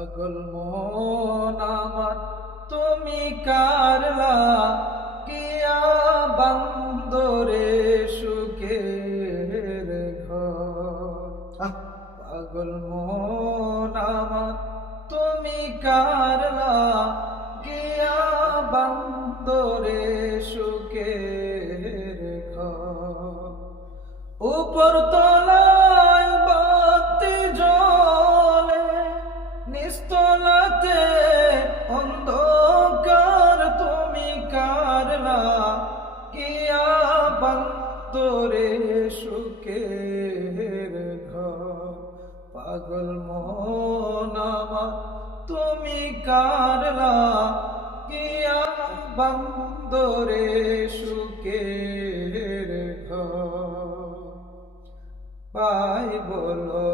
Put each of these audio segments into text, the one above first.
পাগল মন আমার তুমি কারলা কিয়া বন্দরে সুখের ঘর। পাগল মন আমার তুমি কারলা কিয়া বন্দরে সুখের ঘর। উপর তলায় বাতি জ্বলে নিস্তলাতে অন্ধকার তুমি কারলা কিয়া বন্দরে সুখের ঘর। পাগল মন আমার তুমি কারলা কিয়া বন্দরে সুখের ঘর। ভাই বলো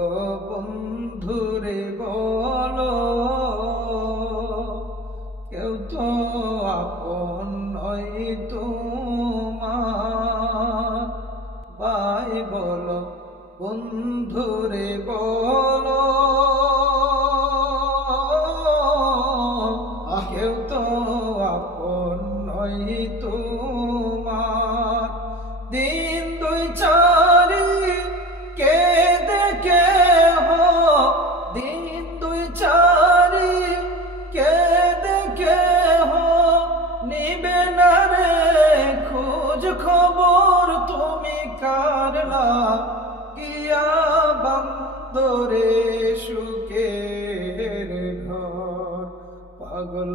বন্ধুরে বলো, কেউ তো আপন নয় তোমার। ভাই বলো বন্ধুরে বলো, কেউ তো আপন নয় তোমার। দিন দুই চারি কে দেখে হো, দিন দুই চারি কে দেখে হো, নিবে না রে খোঁজ খবর তুমি কারলা কিয়া বন্দরে সুখের ঘর। পাগল